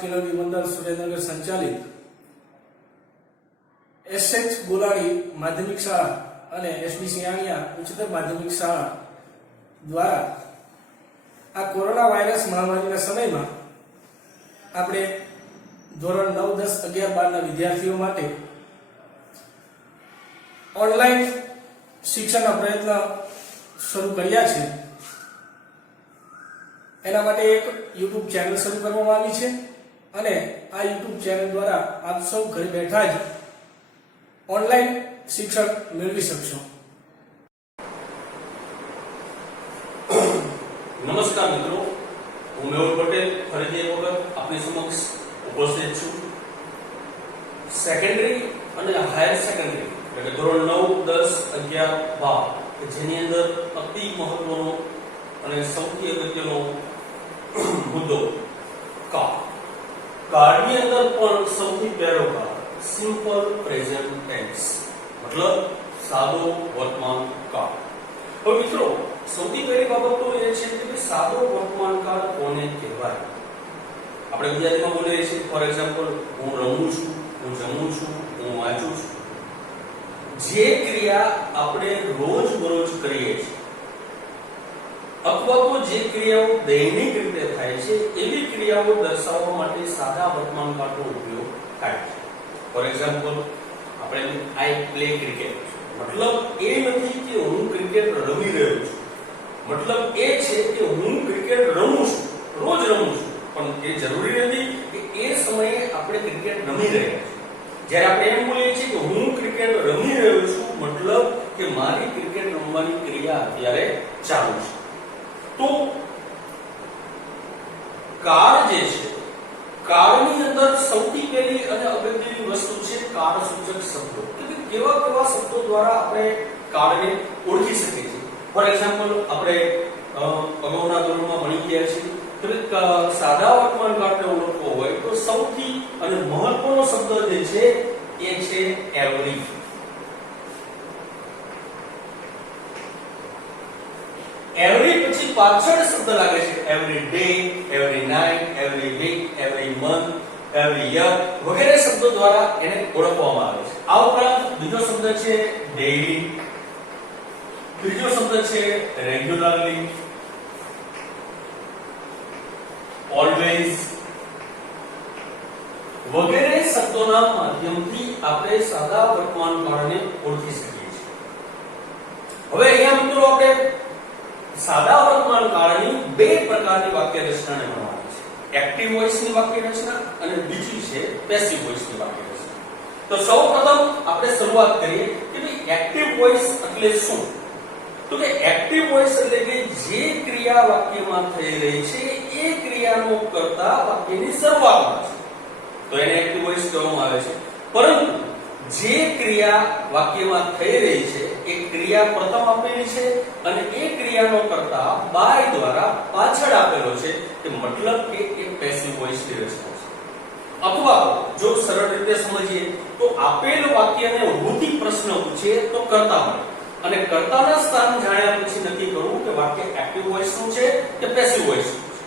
કિલોની મંડળ સુરેન્દ્રનગર સંચાલિત એસએચ ગોલાણી માધ્યમિક શાળા અને એસબી સિયાણિયા ઉચ્ચતર માધ્યમિક શાળા દ્વારા આ કોરોના વાયરસ મહામારીના સમયમાં આપણે ધોરણ 9, 10, 11, 12 ના વિદ્યાર્થીઓ માટે ઓનલાઈન શિક્ષણના પ્રયત્ન શરૂ કર્યા છે. એના માટે એક YouTube ચેનલ શરૂ કરવામાં આવી છે અને આ YouTube ચેનલ દ્વારા આપ સૌ ઘરે બેઠા જ ઓનલાઈન શિક્ષણ મેળવી શકશો. નમસ્કાર મિત્રો, હું મેહુલ પટેલ ફરીથી એક વખત આપની સમક્ષ ઉપસ્થિત છું. સેકન્ડરી અને હાયર સેકન્ડરી એટલે ધોરણ 9, 10, 11, 12 જેની અંદર અતિ મહત્વનો અને સૌથી અગત્યનો મુદ્દો કાળની અંદર પણ સૌથી પહેલો કાળ સિમ્પલ પ્રેઝન્ટ ટેન્સ મતલબ સાદો વર્તમાન કાળ. હવે મિત્રો, સૌથી પહેલી બાબત તો એ છે કે સાદો વર્તમાન કાળ કોને કહેવાય? આપણે ગુજરાતીમાં બોલીએ છીએ, ફોર એક્ઝામ્પલ, હું રમું છું, હું જમું છું, હું વાંચું છું. જે ક્રિયા આપણે રોજબરોજ કરીએ છીએ અથવા તો જે ક્રિયાઓ દૈનિક રીતે થાય છે એવી ક્રિયાઓ દર્શાવવા માટે સાદા વર્તમાન કાળનો ઉપયોગ થાય છે. ફોર એક્ઝામ્પલ, આપણે આઈ પ્લે ક્રિકેટ, મતલબ એ નથી કે હું ક્રિકેટ રમી રહ્યો છું, મતલબ એ છે કે હું ક્રિકેટ રમું છું, રોજ રમું છું, પણ એ જરૂરી નથી કે એ સમયે આપણે ક્રિકેટ રમી રહ્યા છીએ. જ્યારે આપણે એમ બોલીએ છીએ કે હું ક્રિકેટ રમી રહ્યો છું, મતલબ કે મારી ક્રિકેટ રમવાની ક્રિયા અત્યારે ચાલુ છે. તો કાળ જે છે, કાળની અંદર સૌથી પહેલી અને અગત્યની વસ્તુ છે કાળ સૂચક શબ્દો. કે કેવા કેવા શબ્દો દ્વારા આપણે કાળને ઓળખી શકીએ છીએ. ફોર એક્ઝામ્પલ, આપણે અગાઉના ધોરણમાં ભણી ગયા છીએ કે સાદા વર્તમાન કાળને ઓળખવો હોય તો સૌથી અને મહત્વનો શબ્દ જે છે એ છે એવરી. એવરી પછી પાછળ શબ્દ લાગે છે every day, every night, every week, every month, every year વગેરે શબ્દો દ્વારા એને ઓળખવામાં આવે છે. આ ઉપરાંત બીજો શબ્દ છે ડેઈલી, ત્રીજો શબ્દ છે રેગ્યુલરલી, ઓલવેઝ વગેરે શબ્દોના માધ્યમથી આપણે સાદા વર્તમાન કાળને ઓળખી શકીએ છીએ. હવે અહીંયા મિત્રો આપણે સાદા વર્તમાન કાળની બે પ્રકારની વાક્ય રચનાને ભણવાની છે. એક્ટિવ વોઇસની વાક્ય રચના અને બીજી છે પેસિવ વોઇસની વાક્ય રચના. તો સૌપ્રથમ આપણે શરૂઆત કરીએ કે ભાઈ એક્ટિવ વોઇસ એટલે શું? તો કે એક્ટિવ વોઇસ એટલે કે જે ક્રિયા વાક્યમાં થઈ રહી છે એ ક્રિયાનો કર્તા વાક્યની શરૂઆતમાં છે તો એને એક્ટિવ વોઇસ કહેવામાં આવે છે. પરંતુ જે ક્રિયા વાક્યમાં થઈ રહી છે એ ક્રિયા પ્રથમ આપેલી છે અને એ ક્રિયાનો કર્તા બાય દ્વારા પાછળ આપેલો છે, કે મતલબ કે એ પેસિવ વોઇસની રચના છે. અથવા જો સરળ રીતે સમજીએ તો આપેલ વાક્યને વૃત્તિ પ્રશ્ન પૂછે તો કર્તા મળે અને કર્તાના સ્થાન જાણ્યા પછી નક્કી કરવું કે વાક્ય એક્ટિવ વોઇસ નું છે કે પેસિવ વોઇસ નું છે.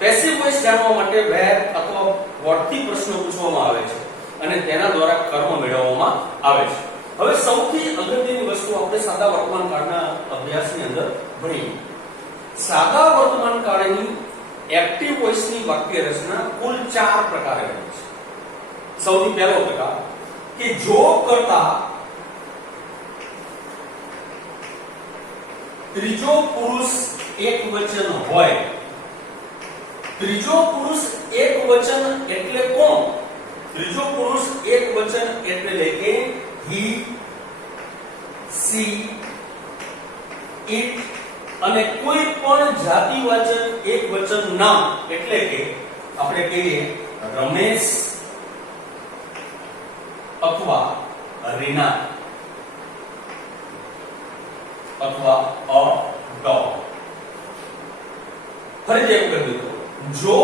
પેસિવ વોઇસ જાણવા માટે વેર અથવા વોટ થી પ્રશ્ન પૂછવામાં આવે છે અને તેના દ્વારા કર્મ મેળવવામાં આવે છે. હવે સૌથી અગત્યની વસ્તુ આપણે સાદા વર્તમાન કાળના અભ્યાસની અંદર ભણીએ. સાદા વર્તમાન કાળની એક્ટિવ વોઇસની વાક્ય રચના કુલ 4 પ્રકારે બને છે. સૌથી પહેલો પ્રકાર કે જો કર્તા ત્રીજો પુરુષ એકવચન હોય. ત્રીજો પુરુષ એકવચન એટલે કોણ? ત્રીજો પુરુષ એકવચન એટલે કે he, she, it અને કોઈ પણ જાતિવાચક એકવચન નામ એટલે કે આપણે કહીએ રમેશ અથવા રીના અથવા અ ડોગ. ફરીથી એમ કહી દો, જો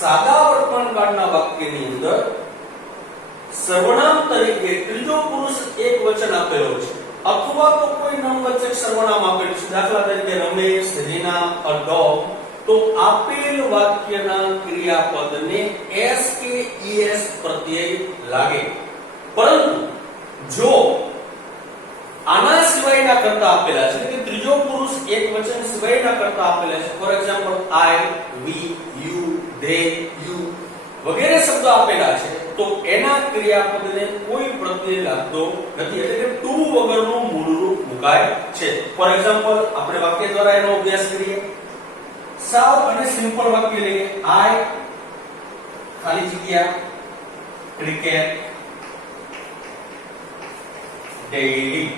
સાદા વર્તમાન કાળના વાક્યની અંદર સર્વનામ તરીકે ત્રીજો પુરુષ એકવચન આપેલો છે અથવા તો કોઈ નામવાચક સર્વનામ આપેલું છે, દાખલા તરીકે રમેશ, રીના, અ ડોગ, તો આપેલ વાક્યના ક્રિયાપદને s કે es પ્રત્યય લાગે, પરંતુ જો આના સિવાયના કરતા આપેલા છે કે ત્રીજો પુરુષ એકવચન સિવાયના કરતા આપેલા છે, for example I, we, you, they, you વગેરે શબ્દો આપેલા છે, તો એના ક્રિયાપદને કોઈ પ્રત્યય લાગતો નથી, એટલે કે ટુ વગરનું મૂળરૂપ મુકાય છે. ફોર એક્ઝામ્પલ આપણે વાક્ય દ્વારા એનો અભ્યાસ કરીએ. સાવ અને સિમ્પલ વાક્ય લઈએ. I ખાલી જગ્યા ક્રિકેટ ડેઈલી,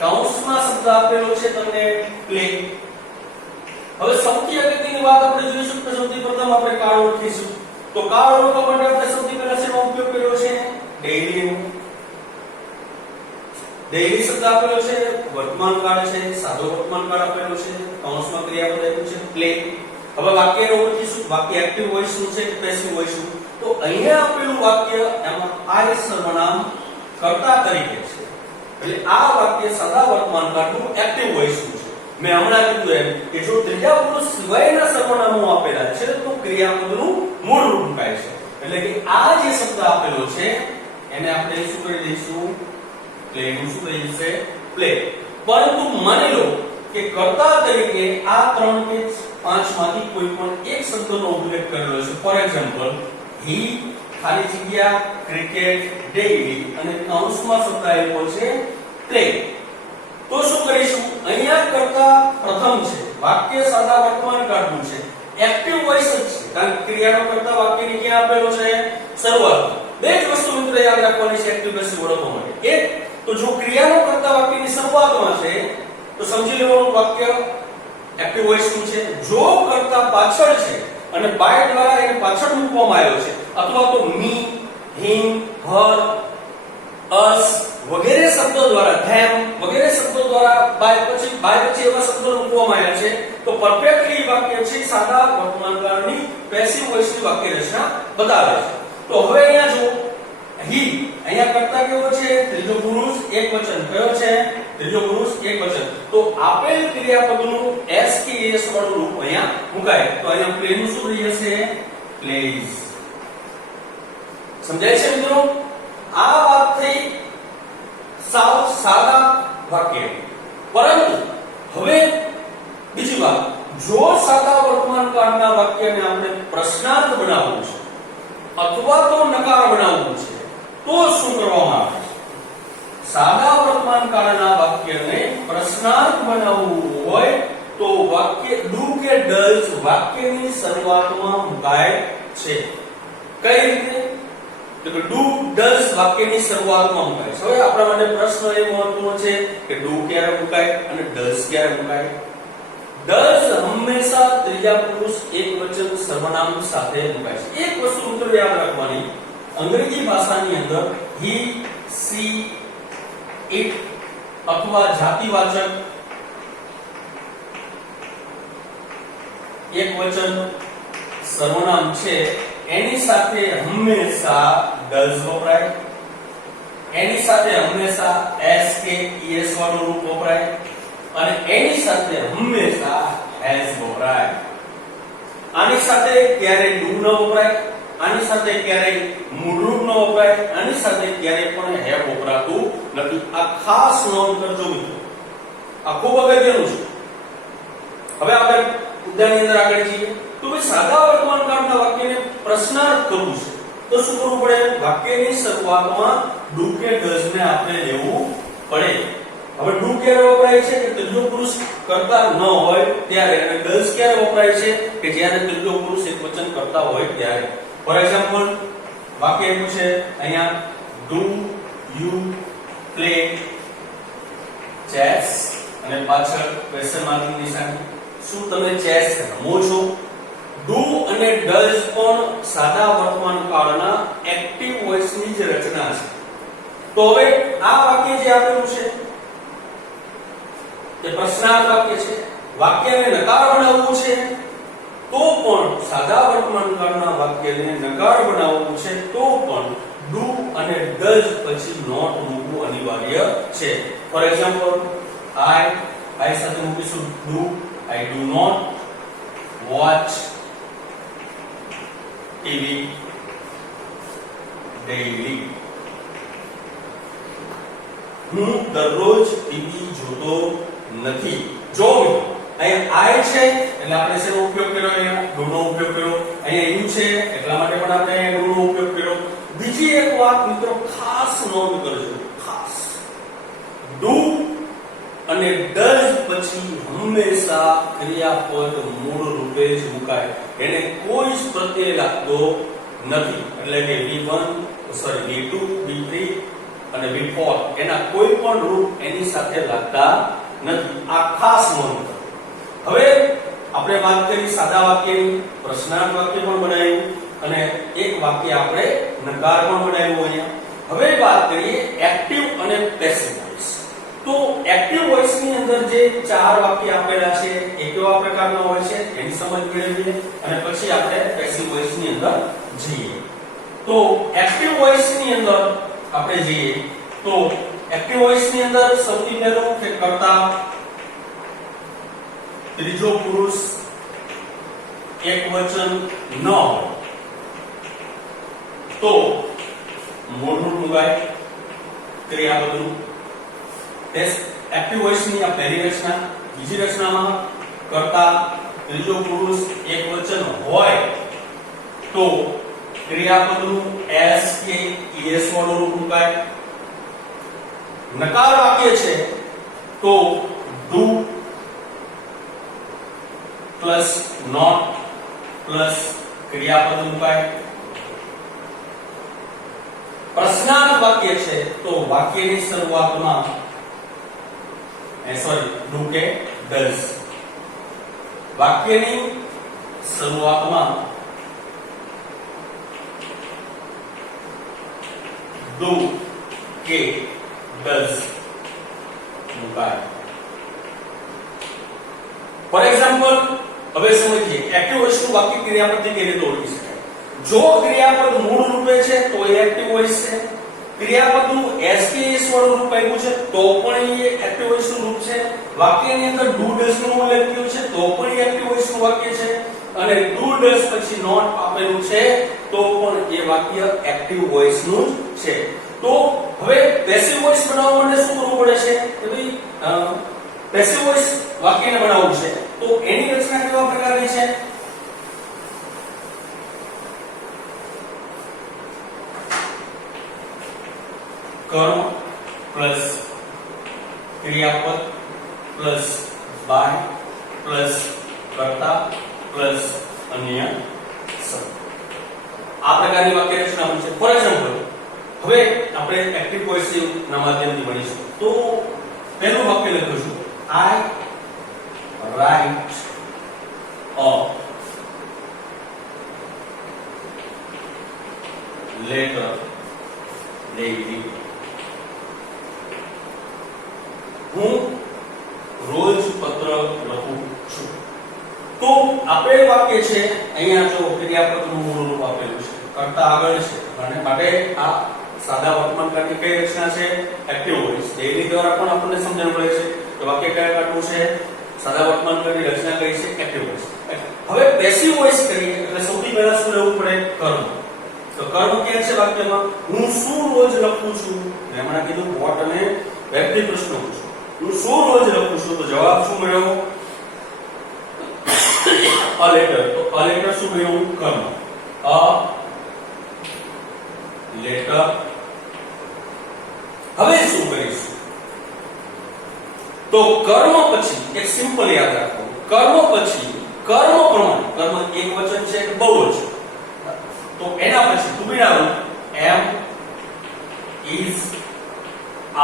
કૌંસમાં શબ્દ આપેલો છે તમને પ્લે. હવે સૌથી અગત્યની વાત આપણે જોઈશું કે સૌથી પ્રથમ આપણે કાળ ઓળખીશું. તો કાળ ઓળખવા માટે આપણે સૌથી પહેલા શેનો ઉપયોગ કર્યો છે? ડેઈલી નો. ડેઈલી શબ્દ આપેલો છે, વર્તમાન કાળ છે, સાદો વર્તમાન કાળ આપેલો છે, કૌંસમાં ક્રિયાપદ આપ્યું છે પ્લે. હવે વાક્ય ઓળખીશું. વાક્ય એક્ટિવ વોઇસ નું છે કે પેસિવ વોઇસ નું? તો અહીંયા આપેલું વાક્ય એમાં I સર્વનામ કર્તા તરીકે છે, એટલે આ વાક્ય સાદા વર્તમાન કાળનું એક્ટિવ વોઇસ નું છે. મેં હમણાં કીધું એમ કે જો ત્રીજા પુરુષ સિવાયના સર્વનામો આપેલા છે તો ક્રિયાપદનું મૂળ રૂપ મુકાય છે, એટલે કે આ જે શબ્દ આપેલો છે એને આપણે શું કરી દઈશું? પ્લે નું શું થઈ જશે? પ્લે. પરંતુ માની લો કે કર્તા તરીકે આ 3 કે 5 માંથી કોઈ પણ એક શબ્દનો ઉલ્લેખ કરેલો છે, ફોર એક્ઝામ્પલ હી ખાલી જગ્યા ક્રિકેટ ડેઈલી અને કૌંસમાં શબ્દ આપ્યો છે પ્લે. તો શું કરીશું? અહીંયા કરતા પ્રથમ છે, વાક્ય સાદા વર્તમાન કાળનું છે, એક્ટિવ વોઇસ જ છે, કારણ કે ક્રિયાનો કરતા વાક્યની ક્યાં આપેલો છે? શરૂઆત. બે જ વસ્તુ મિત્રો યાદ રાખવાની છે એક્ટિવ પેસિવ ઓળખવા માટે. એક તો જો ક્રિયાનો કરતા વાક્યની શરૂઆતમાં છે તો સમજી લેવાનું વાક્ય એક્ટિવ વોઇસ નું છે. જો કરતા પાછળ છે અને બાય દ્વારા એને પાછળ મૂકવામાં આવ્યો છે, અથવા તો મી, હિમ, હર, અસ વગેરે શબ્દો દ્વારા, ધેમ વગેરે શબ્દો દ્વારા બાય પછી એવા શબ્દો મૂકવામાં આવ્યા છે, તો પરફેક્ટલી વાક્ય છે સાદા વર્તમાન કાળની પેસિવ વોઇસની વાક્ય રચના બતાવે છે. તો હવે અહીંયા જો હી, અહીંયા કરતા કેવો છે? ત્રીજો પુરુષ એકવચન. કયો છે? ત્રીજો પુરુષ એકવચન. તો આપેલ ક્રિયાપદનું s કે es વાળું રૂપ અહીંયા મુકાય. તો અહીંયા પ્લે નું શું થઈ જશે? પ્લેઝ. સમજાય છે મિત્રો? આ વાત થઈ સાવ સાદા વાક્ય. પરંતુ હવે બીજી વાત, જો સાદા વર્તમાન કાળના વાક્યને આપણે પ્રશ્નાર્થ બનાવવું છે અથવા તો નકાર બનાવવું છે તો શું કરવામાં આવે છે? સાદા વર્તમાન કાળના વાક્યને પ્રશ્નાર્થ બનાવવું હોય તો વાક્ય ડુ કે ડઝ વાક્યની શરૂઆતમાં મુકાય છે. કઈ રીતે? તો ડુ ડઝ વાક્યની શરૂઆતમાં મુકાય છે. હવે આપણા માટે પ્રશ્ન એ મહત્વનો છે કે ડુ ક્યારે મુકાય અને ડઝ ક્યારે મુકાય? ડઝ હંમેશા ત્રીજા પુરુષ એકવચન સર્વનામ સાથે મુકાય છે. એક વસ્તુ મિત્રો યાદ રાખવાની, અંગ્રેજી ભાષાની અંદર he, she, it અથવા જાતિવાચક એકવચન સર્વનામ છે એની સાથે હંમેશા does વપરાય, એની સાથે હંમેશા s કે es વાળું રૂપ વપરાય અને એની સાથે હંમેશા has વપરાય. આની સાથે ક્યારેય do ન વપરાય, આની સાથે ક્યારેય મૂળરૂપ ન વપરાય, આની સાથે ક્યારેય પણ have વપરાતું નથી. આ ખાસ નોંધ કરજો મિત્રો, આ ખૂબ અગત્યનું છે. હવે આપણે મુદ્દાની અંદર આગળ જઈએ. તો ભાઈ સાદા વર્તમાન કાળના વાક્યને પ્રશ્નાર્થ કરવું છે તો શું કરવું પડે? વાક્યની શરૂઆતમાં ડુ કે ડઝ ને આપણે લેવું પડે. હવે ડુ ક્યારે વપરાય છે કે ત્રીજો પુરુષ કરતા ન હોય ત્યારે, અને ડઝ ક્યારે વપરાય છે કે જ્યારે ત્રીજો પુરુષ એકવચન કરતા હોય ત્યારે. ફોર એક્ઝામ્પલ વાક્ય એવું છે અહીંયા, ડુ યુ પ્લે ચેસ અને પાછળ ક્વેશ્ચન માર્કની નિશાની. શું તમે ચેસ રમો છો? ડુ અને ડઝ પણ સાદા વર્તમાન કાળના એક્ટિવ વોઇસની જ રચના છે. તો હવે આ વાક્ય જે આપેલું છે તે પ્રશ્નાર્થ વાક્ય છે. વાક્યને નકાર બનાવવું છે તો પણ સાદા વર્તમાન કાળના વાક્યને નકાર બનાવવું છે તો પણ ડુ અને ડઝ પછી નોટ મૂકવું અનિવાર્ય છે. ફોર એક્ઝામ્પલ I સાથે મૂકીશું do, I do not watch TV daily. હું દરરોજ ટીવી જોતો નથી. જો અહીંયા આઈ છે એટલે આપણે શેનો ઉપયોગ કર્યો? અહીંયા ડુ નો ઉપયોગ કર્યો. અહીંયા યુ છે એટલા માટે પણ આપણે ડુ નો ઉપયોગ કર્યો. બીજી એક વાત મિત્રો ખાસ નોંધ કરજો, ખાસ ડુ અને ડઝ પછી હંમેશા ક્રિયાપદ મૂળ રૂપે જ મુકાય. એને કોઈ જ પ્રત્યય લાગતો નથી. એટલે કે V1 V2 V3 અને V4 એના કોઈ પણ રૂપ એની સાથે લાગતા નથી. આ ખાસ નોંધ કરો. હવે આપણે વાત કરી સાદા વાક્યની, પ્રશ્નાર્થ વાક્ય પણ બનાવ્યું અને એક વાક્ય આપણે નકાર પણ બનાવ્યું અહીંયા. હવે વાત કરીએ એક્ટિવ અને પેસિવ વોઇસ. તો એક્ટિવ વોઇસ ની અંદર જે ચાર વાક્ય આપેલા છે એ કેવા પ્રકારના હોય છે એની સમજ મેળવીએ અને પછી આપણે પેસિવ વોઇસ ની અંદર જઈએ. તો એક્ટિવ વોઇસ ની અંદર આપણે જઈએ તો એક્ટિવ વોઇસ ની અંદર સૌથી પહેલું કે કર્તા, ત્રીજો પુરુષ, એકવચન ન હોય તો મૂળરૂપ મુકાય ક્રિયાપદનું. એક્ટિવ વોઇસ ની આ પહેલી રચના. બીજી રચનામાં કર્તા, ત્રીજો પુરુષ, એકવચન હોય તો ક્રિયાપદનું એસ કે es વાળું રૂપ મુકાય. નકાર વાક્ય છે તો ડુ પ્લસ નોટ પ્લસ ક્રિયાપદ મુકાય. પ્રશ્નાર્થ વાક્ય છે તો વાક્યની શરૂઆતમાં ડુ કે ડઝ. વાક્યની શરૂઆતમાં ડુ કે ડઝ મુકાય. ફોર એક્ઝામ્પલ હવે સમજીએ એક્ટિવ વોઇસ નું વાક્ય ક્રિયાપદથી કેવી રીતે ઓળખી શકાય. જો ક્રિયાપદ મૂળ રૂપે છે તો એ એક્ટિવ વોઇસ છે. ક્રિયાપદનું એસ કે એસ વાળું રૂપ આપ્યું છે તો પણ એ એક્ટિવ વોઇસ નું રૂપ છે. વાક્યની અંદર ડુ ડઝ નું ઉલ્લેખ થયો છે તો પણ એ એક્ટિવ વોઇસ નું વાક્ય છે. અને ડુ ડઝ પછી નોટ આપેલું છે તો પણ એ વાક્ય એક્ટિવ વોઇસ નું જ છે. તો હવે પેસિવ વોઇસ બનાવવા માટે શું કરવું પડે છે કે ભાઈ પેસિવ વોઇસ વાક્યને બનાવવું છે તો એની રચના કેવા પ્રકારની છે? કર્મ પ્લસ ક્રિયાપદ પ્લસ બાય પ્લસ કર્તા પ્લસ અન્ય શબ્દ. આ પ્રકારની વાક્ય રચના છે. ફોર એક્ઝામ્પલ હવે આપણે એક્ટિવ વોઇસ ના માધ્યમથી ભણીશું. તો પહેલું વાક્ય લખીશું I write a letter daily. હું રોજ પત્ર લખું છું. તો આપેલ વાક્ય છે અહીંયા જો ક્રિયાપદનું મૂળ રૂપ આપેલું છે, કર્તા આગળ છે અને માટે આ સાદા વર્તમાન કાળની કઈ રચના છે? Active voice. ડેઈલી દ્વારા પણ આપણને સમજણ પડે છે કે વાક્ય કયા કાઢવું છે. સાદા વર્તમાન કાળની રચના કઈ છે? Active voice. હવે પેસિવ વોઇસ કરીએ એટલે સૌથી પહેલા શું લેવું પડે? કર્મ. તો કર્મ ક્યાં છે વાક્યમાં? હું શું રોજ લખું છું? મેં હમણાં કીધું વોટ અને વ્યક્તિ પ્રશ્ન પૂછો. હું શું રોજ લખું છું? તો જવાબ શું મળ્યો? a letter. તો a letter શું મળ્યું? કર્મ. a letter. હવે શું કરીશું? તો કર્મ પછી એક સિમ્પલ યાદ રાખો. કર્મ પછી કર્મ પ્રમાણે કર્મ એક વચન છે કે બહુવચન? તો એના પછી તુબીડાનું am is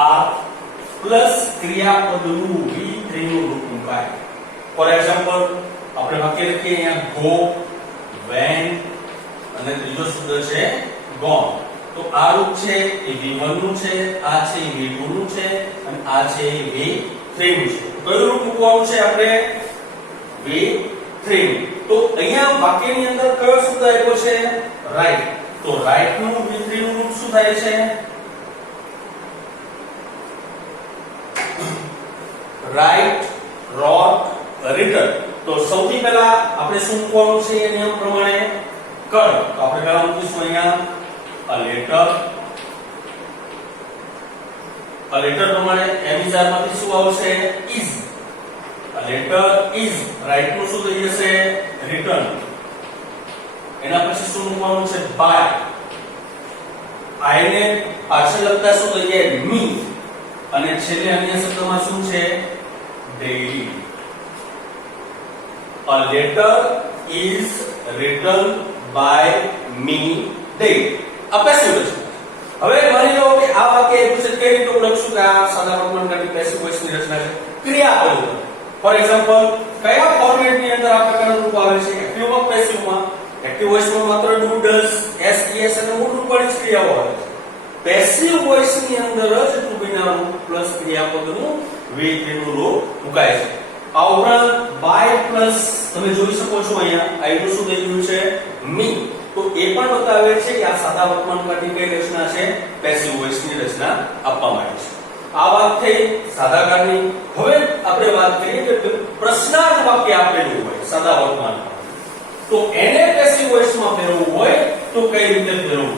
are પ્લસ ક્રિયાપદનું V3 નું રૂપ મુકાય. ફોર એક્ઝામ્પલ આપણે વાક્ય લખીએ અહીંયા go, went અને ત્રીજો શબ્દ છે gone. તો આ રૂપ છે એ V1 નું છે, આ છે એ V2 નું છે અને આ છે એ V3 નું છે. કયું રૂપ મૂકવાનું છે આપણે? V3 નું. તો અહીંયા વાક્યની અંદર કયો શબ્દ આવ્યો છે? રાઈટ. તો રાઈટ નું V3 નું રૂપ શું થાય છે? Right, wrote, written. તો સૌથી પહેલા આપણે શું મૂકવાનું છે એ નિયમ પ્રમાણે કળ. તો આપણે પહેલા મૂકીશું અહીંયા a letter પ્રમાણે એમિઝાર માંથી શું આવશે is. a letter is right નું શું થઈ જશે written. એના પછી શું મૂકવાનું છે by. I ને પાછળ લખતા શું થઈ જાય me. અને છેલ્લે અન્ય શબ્દમાં શું છે daily. a letter is written by me daily. આ પેસિવ વોઇસ. હવે માની લો કે આ વાક્ય એવું છે કે રીતે હું લખશું કે આ સાદા વર્તમાનકાળની પેસિવ વોઇસ ની રચના છે ક્રિયાપદ. ફોર એક્ઝામ્પલ કયા ફોર્મેટ ની અંદર આ પ્રકારનું રૂપ આવે છે એક્ટિવ માં પેસિવ માં. એક્ટિવ વોઇસ માં માત્ર do does s es અને મૂળ રૂપવાળી જ ક્રિયાઓ આવે છે. પેસિવ વોઇસ ની અંદર જ to be ના રૂપ પ્લસ ક્રિયાપદનું with નું રૂપ મુકાય છે. આ ઉપરાંત by પ્લસ તમે જોઈ શકો છો અહીંયા I નું શું થઈ ગયું છે me. તો એ પણ બતાવે છે કે આ સાદા વર્તમાનકાળની કઈ રચના છે પેસિવ વોઇસ ની રચના આપવામાં આવી છે. આ વાત થઈ સાદા કાળની. હવે આપણે વાત કરીએ કે પ્રશ્નાર્થ વાક્ય આપેલું હોય સાદા વર્તમાનકાળ, તો એને પેસિવ વોઇસ માં ફેરવવું હોય તો કઈ રીતે ફેરવવું.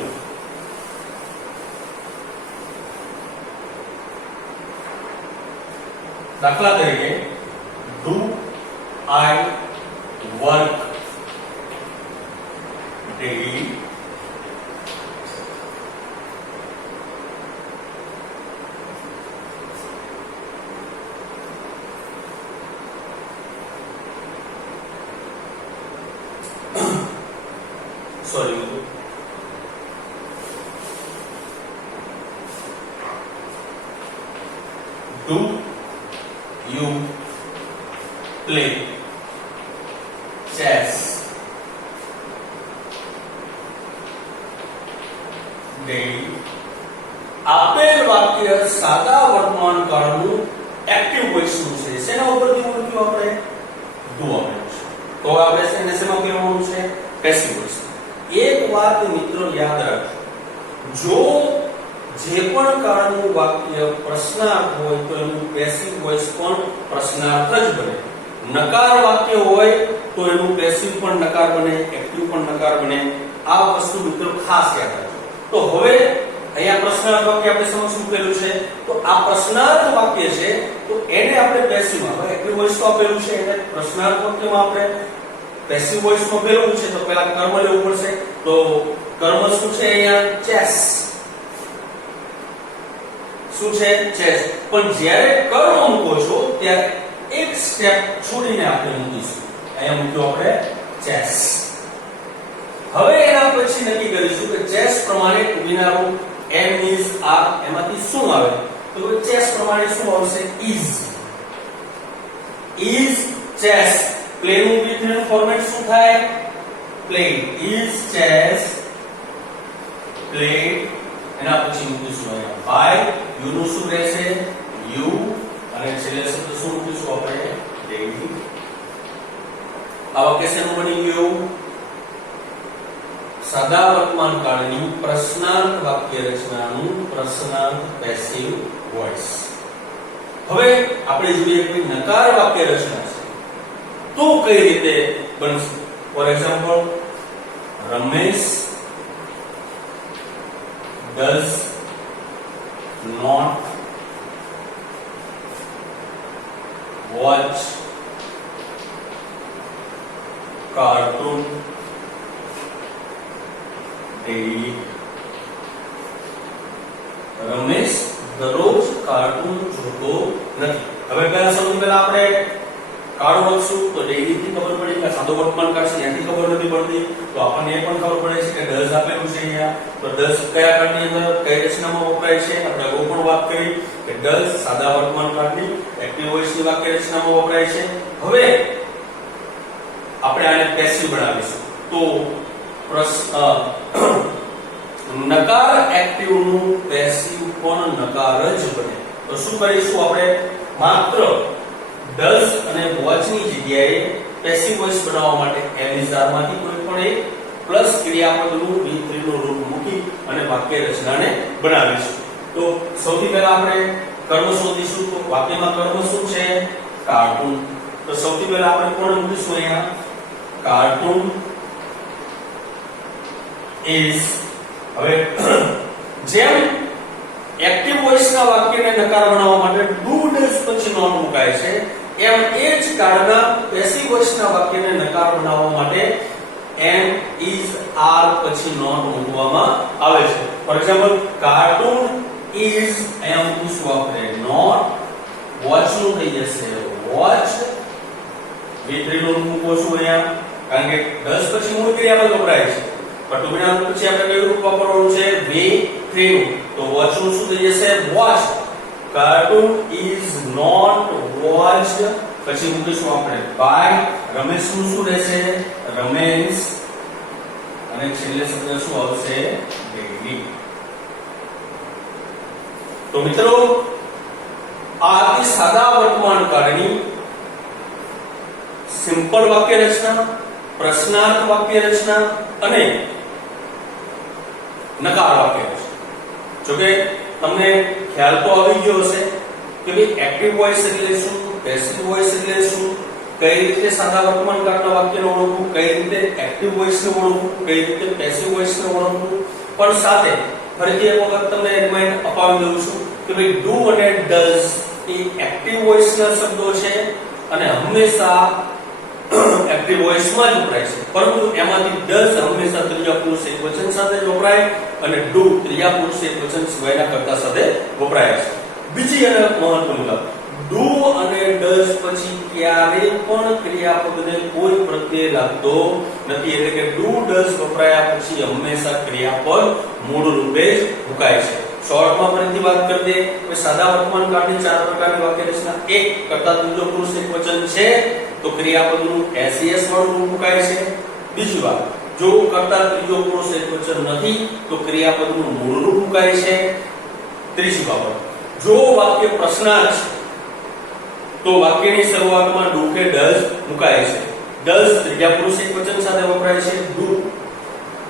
દાખલા તરીકે do I work daily. Sorry. Do you play chess daily? આપેલ વાક્ય સાદા વર્તમાન કાળનું એક્ટિવ વોઇસ નું છે. શેના ઉપરથી મૂક્યું આપણે do આપેલું છે. તો આપણે શેને શેમાં ફેરવવાનું છે પેસિવ વોઇસ. એક વાત મિત્રો યાદ રાખજો, જો જે પણ કાળનું વાક્ય પ્રશ્નાર્થ હોય તો એનું પેસિવ વોઇસ પણ પ્રશ્નાર્થ જ બને. નકાર વાક્ય હોય તો એનું પેસિવ પણ નકાર બને, એક્ટિવ પણ નકાર બને. આ વસ્તુ મિત્રો ખાસ યાદ રાખજો. તો હવે અહીંયા પ્રશ્નાર્થ વાક્ય આપણે સમક્ષ મૂકેલું છે, તો આ પ્રશ્નાર્થ વાક્ય છે તો એને આપણે પેસિવમાં, હવે એક્ટિવ વોઇસ તો આપેલું છે એટલે પ્રશ્નાર્થ વાક્યમાં આપણે પેસિવ વોઇસ માં ફેરવવું છે તો પહેલા કર્મ લેવું પડશે. તો કર્મ શું છે અહીંયા ચેસ. શું છે ચેસ. પણ જ્યારે કર્મ મૂકો છો ત્યારે એક સ્ટેપ છોડીને આપણે મૂકીશું. અહીંયા મૂક્યો આપણે ચેસ. હવે એના પછી નક્કી કરીશું કે ચેસ પ્રમાણે ટુબીના રૂપ m is are એમાંથી શું આવે. તો ચેસ પ્રમાણે શું આવશે is chess. પ્લે નું બીજું ફોર્મેટ શું થાય played. is chess played. એના પછી મૂકીશું અહીંયા by. u નું શું રહેશે you. અને છેલ્લે શબ્દ શું મૂકીશું આપણે daily. આ વાક્ય શેનું બની ગયું સાદા વર્તમાન કાળની પ્રશ્નાર્થ વાક્ય રચનાનું પ્રશ્નાર્થ પેસિવ વોઇસ. હવે આપણે જોઈએ કે નકાર વાક્ય રચના છે તો કઈ રીતે બનશે. For example Ramesh does not watch cartoon daily. Ramesh દરરોજ કાર્ટૂન જોતો નથી. હવે સૌથી પહેલા આપણે કાળો લખશું તો ડેઈલી થી ખબર પડી કે સાદો વર્તમાન કાળ છે ત્યાંથી ખબર નથી પડતી. તો આપણને એ પણ ખબર પડે છે કે ડઝ આપેલું છે અહીંયા. તો ડઝ કયા કાળની અંદર કઈ રચનામાં વપરાય છે. આપણે અગાઉ પણ વાત કરી કે ડઝ સાદા વર્તમાન કાળની એક્ટિવ વોઇસની વાક્ય રચનામાં વપરાય છે. હવે આપણે આને પેસિવ બનાવીશું. તો નકાર એક્ટિવ નું પેસિવ પણ નકાર જ બને. તો શું કરીશું આપણે માત્ર does અને watch ની જગ્યાએ પેસિવ વોઇસ બનાવવા માટે એમિઝાર માંથી કોઈ પણ એક પ્લસ ક્રિયાપદનું V3 નું રૂપ મૂકી અને વાક્ય રચનાને બનાવીશું. તો સૌથી પહેલા આપણે કર્મ શોધીશું. તો વાક્યમાં કર્મ શું છે કાર્ટૂન. તો સૌથી પહેલા આપણે કોણ મૂકીશું અહીંયા? Cartoon is. હવે જેમ એક્ટિવ વોઇસના વાક્યને નકાર બનાવવા માટે ડુ ડઝ પછી નોટ મુકાય છે, એમ એ જ કાળના પેસિવ વોઇસના વાક્યને નકાર બનાવવા માટે એમ ઇઝ આર પછી નોટ મૂકવામાં આવે છે. ફોર એક્ઝામ્પલ કાર્ટૂન ઇઝ અહીંયા મૂકીશું આપણે નોટ, વોચ નું થઈ જશે વોચ, V3 નું મૂકો છું અહીંયા કારણ કે 10 પછી મૂળ ક્રિયાપદ વપરાય છે, પણ ટુકડા પછી આપણે કયું રૂપ વાપરવાનું છે? V3 નું. તો વોચ નું શું થઈ જશે? વોચ. કાર્ટૂન ઇઝ નોટ વોચ્ડ પછી મૂકીશું આપણે બાય. રમેશ નું શું રહેશે? રમેશ. અને છેલ્લે શબ્દ શું આવશે? ડેલી. તો મિત્રો આ હતી સાદા વર્તમાન કાળની સિમ્પલ વાક્ય રચના, પ્રશ્નાર્થ વાક્ય રચના અને નકાર વાક્ય રચના. જો કે તમને ખ્યાલ તો આવી ગયો હશે કે ભાઈ એક્ટિવ વોઇસ એટલે શું, પેસિવ વોઇસ એટલે શું, કઈ રીતે સાદા વર્તમાન કાળના વાક્યને ઓળખવું, કઈ રીતે એક્ટિવ વોઇસને ઓળખવું, કઈ રીતે પેસિવ વોઇસને ઓળખવું. પણ સાથે ફરીથી એક વખત તમને રિમાઇન્ડ અપાવી દઉં છું કે ભાઈ ડુ અને ડઝ એ એક્ટિવ વોઇસના શબ્દો છે અને હંમેશા એક્ટિવ વોઇસમાં જ વપરાય છે, પરંતુ એમાંથી ડઝ હંમેશા ત્રીજા પુરુષ એકવચન સાથે જ વપરાય અને ડુ ત્રીજા પુરુષ એકવચન સિવાયના કર્તા સાથે વપરાય છે. બીજી અને મહત્વની વાત, ડુ અને ડઝ પછી ક્યારે પણ ક્રિયાપદને કોઈ પ્રત્યય લાગતો નથી, એટલે કે ડુ ડઝ વપરાયા પછી હંમેશા ક્રિયાપદ મૂળ રૂપે જ મુકાય છે. શોર્ટમાં ફરીથી વાત કરી દે કે સાદા વર્તમાન કાળની 4 પ્રકારની વાક્ય રચના. એક, કર્તા ત્રીજો પુરુષ એકવચન છે તો ક્રિયાપદનું SES વાળું રૂપ મુકાય છે. બીજી વાત, જો કર્તા ત્રીજો પુરુષ એકવચન નથી તો ક્રિયાપદનું મૂળ રૂપ મુકાય છે. ત્રીજી બાબત, જો વાક્ય પ્રશ્નાર્થ છે તો વાક્યની શરૂઆતમાં ડુ કે ડઝ મુકાય છે. ડઝ ત્રીજા પુરુષ એકવચન સાથે વપરાય છે, ડુ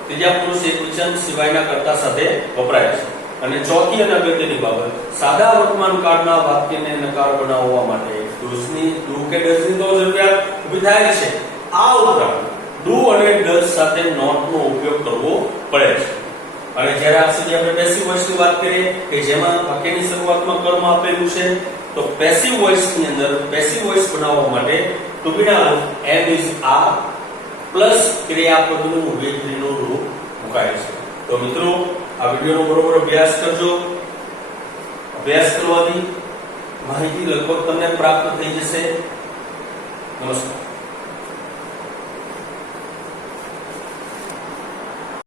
ત્રીજા પુરુષ એકવચન સિવાયના કર્તા સાથે વપરાય છે. અને ચોથી અને અગત્યની બાબત, સાદા વર્તમાન કાળના વાક્યને નકાર બનાવવા માટે ડુ કે ડઝની તો જરૂરિયાત ઊભી થાય છે. આ ઉપરાંત ડુ અને ડઝ સાથે નોટનો ઉપયોગ કરવો પડે છે. અને જ્યારે આ સુધી આપણે પેસિવ વોઇસની વાત કરીએ કે જેમાં વાક્યની શરૂઆતમાં કર્મ આપેલું છે, તો પેસિવ વોઇસની અંદર પેસિવ વોઇસ બનાવવા માટે to be noun am is are plus ક્રિયાપદનું V3 નું રૂપ મુકાય છે. તો મિત્રો આ વિડિયોનો બરોબર અભ્યાસ કરજો. અભ્યાસ કરવાથી માહિતી લગભગ તમને પ્રાપ્ત થઈ જશે. નમસ્કાર.